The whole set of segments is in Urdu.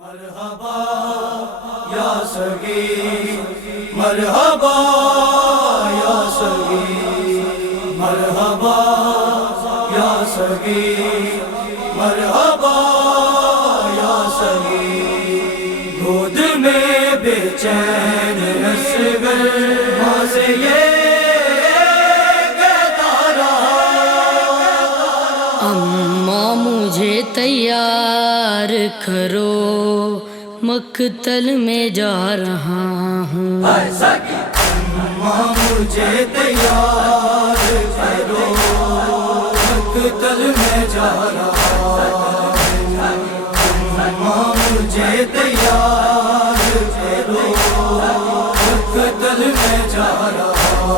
مرحبا یا سگی مرحبا یا سگی مرحبا یا سگی مرحبا یا سگی گود میں بے چین اصغر ماں سے یہ کہتا رہا اماں مجھے تیار کرو مقتل میں جا رہا ہوں۔ اماں مجھے تیار کرو مقتل میں جا رہا ہوں۔ اماں مجھے تیار کرو مقتل میں جا رہا ہوں۔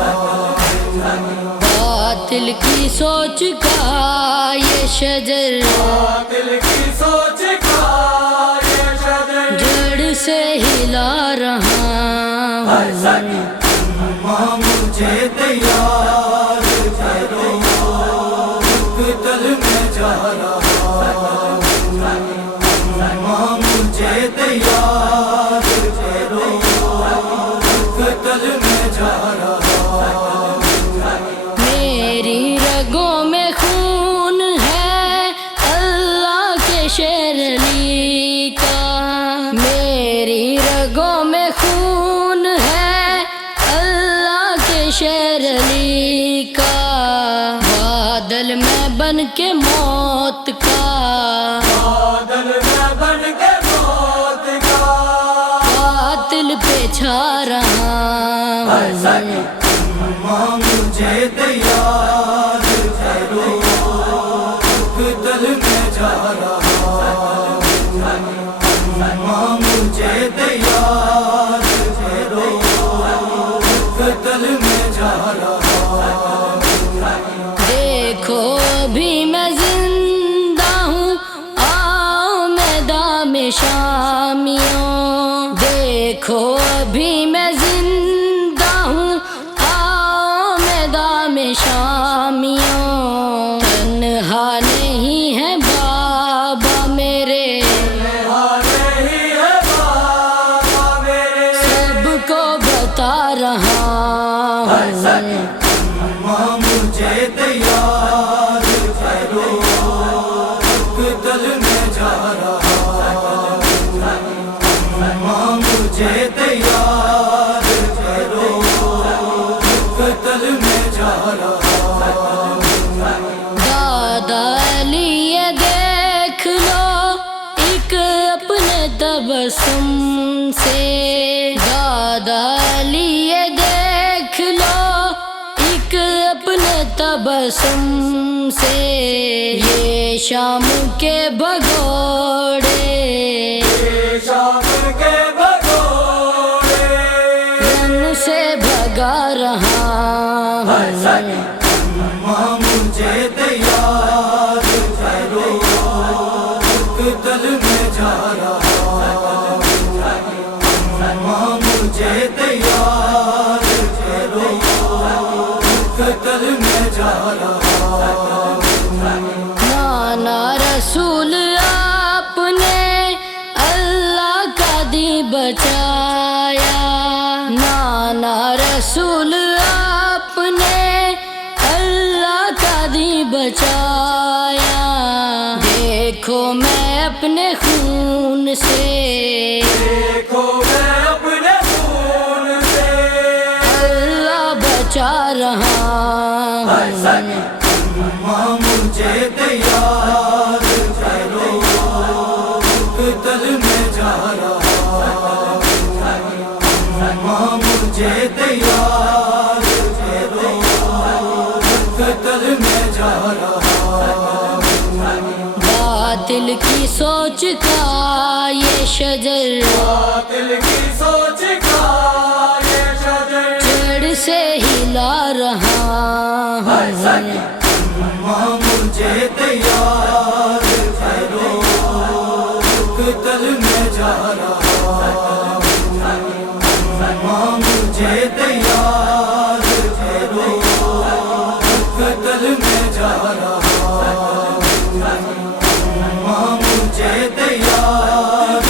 باطل کی سوچ کا یہ شجر باطل کی سوچ کا یہ شجر جڑ سے ہلا رہا ہوں۔ اماں مجھے تیار کرو مقتل میں جا رہا ہوں۔ اماں مجھے تیار کرو مقتل میں جا رہا ہوں۔ میری رگوں میں خون ہے اللہ کے شیر علی کا، میری رگوں میں خون ہے اللہ کے شیر علی کا، بادل میں بن کے موت کا، بادل میں بن کے موت کا باطل پہ چھا رہا ہوں۔ اماں مجھے تیار کرو مقتل میں جا رہا ہوں۔ اماں مجھے تیار کرو مقتل میں جا رہا ہوں۔ دیکھو بھی میں زندہ ہوں آؤ میدان میں شامیوں، دیکھو بھی میں زندہ ہوں آؤ میدان میں شامیوں، تنہا نہیں ہے بابا میرے سب کو بتا رہا ہوں۔ اماں مجھے تیار کرو مقتل میں جا رہا ہوں۔ اماں مجھے تیار کرو مقتل میں جا رہا ہوں۔ دادا علی یہ دیکھ لو ایک اپنے تبسم سے، دادا علی یہ دیکھ لو ایک اپنے تبسم سے، یہ شام کے بھگوڑے شام کے بھگوڑے رن سے بھگا رہا ہوں۔ اماں مجھے تیار کرو مقتل میں جا رہا ہوں۔ اماں مجھے تیار کرو مقتل میں جا رہا ہوں۔ نانا رسول آپ نے اللہ کا دی بچایا، نانا رسول آپ نے اللہ کا دی بچایا، دیکھو میں اپنے خون سے دیکھو میں اپنے خون سے اللہ بچا رہا ہوں۔ اماں مجھے تیار کرو مقتل میں جا رہا ہوں۔ اماں مجھے تیار کرو مقتل میں جا رہا ہوں۔ باطل کی سوچ کا یہ شجر باطل کی سوچ کا یہ شجر جڑ سے ہلا رہا ہوں۔ اماں مجھے تیار کرو مقتل میں جا رہا ہوں۔ اماں مجھے تیار کرو مقتل میں جا رہا ہوں۔ اماں مجھے تیار